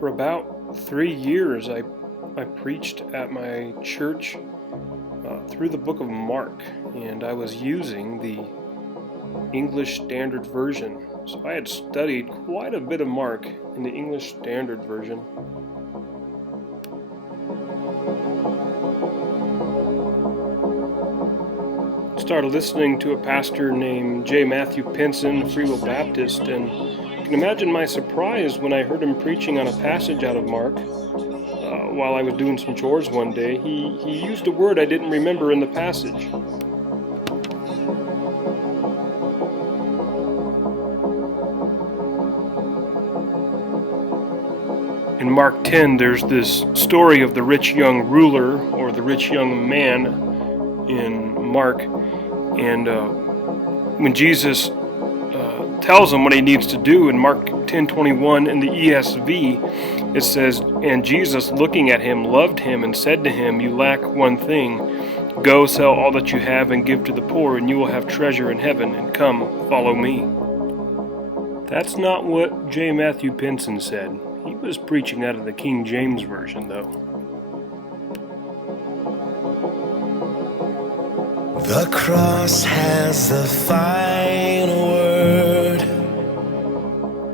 For about 3 years, I preached at my church through the book of Mark, and I was using the English Standard Version. So I had studied quite a bit of Mark in the English Standard Version. Started listening to a pastor named J. Matthew Pinson, Free Will Baptist, and you can imagine my surprise when I heard him preaching on a passage out of Mark. While I was doing some chores one day, he used a word I didn't remember in the passage. In Mark 10, there's this story of the rich young ruler, or the rich young man in Mark, and when Jesus tells him what he needs to do in Mark 10:21 in the ESV, it says, "And Jesus, looking at him, loved him and said to him, 'You lack one thing. Go sell all that you have and give to the poor, and you will have treasure in heaven, and come, follow me.'" That's not what J. Matthew Pinson said. He was preaching out of the King James Version, though. The cross has the final word.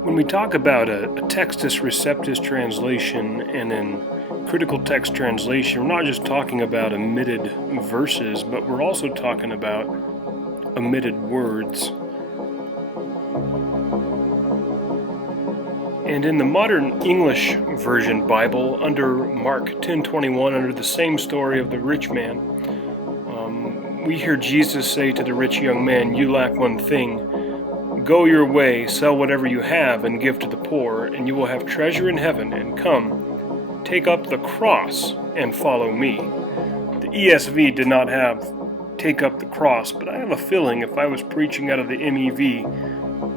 When we talk about a Textus Receptus translation and in critical text translation, we're not just talking about omitted verses, but we're also talking about omitted words. And in the modern English version Bible, under Mark 10:21, under the same story of the rich man, we hear Jesus say to the rich young man, "You lack one thing. Go your way, sell whatever you have, and give to the poor, and you will have treasure in heaven, and come, take up the cross, and follow me." The ESV did not have "take up the cross," but I have a feeling if I was preaching out of the MEV,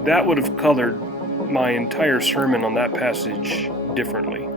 that would have colored my entire sermon on that passage differently.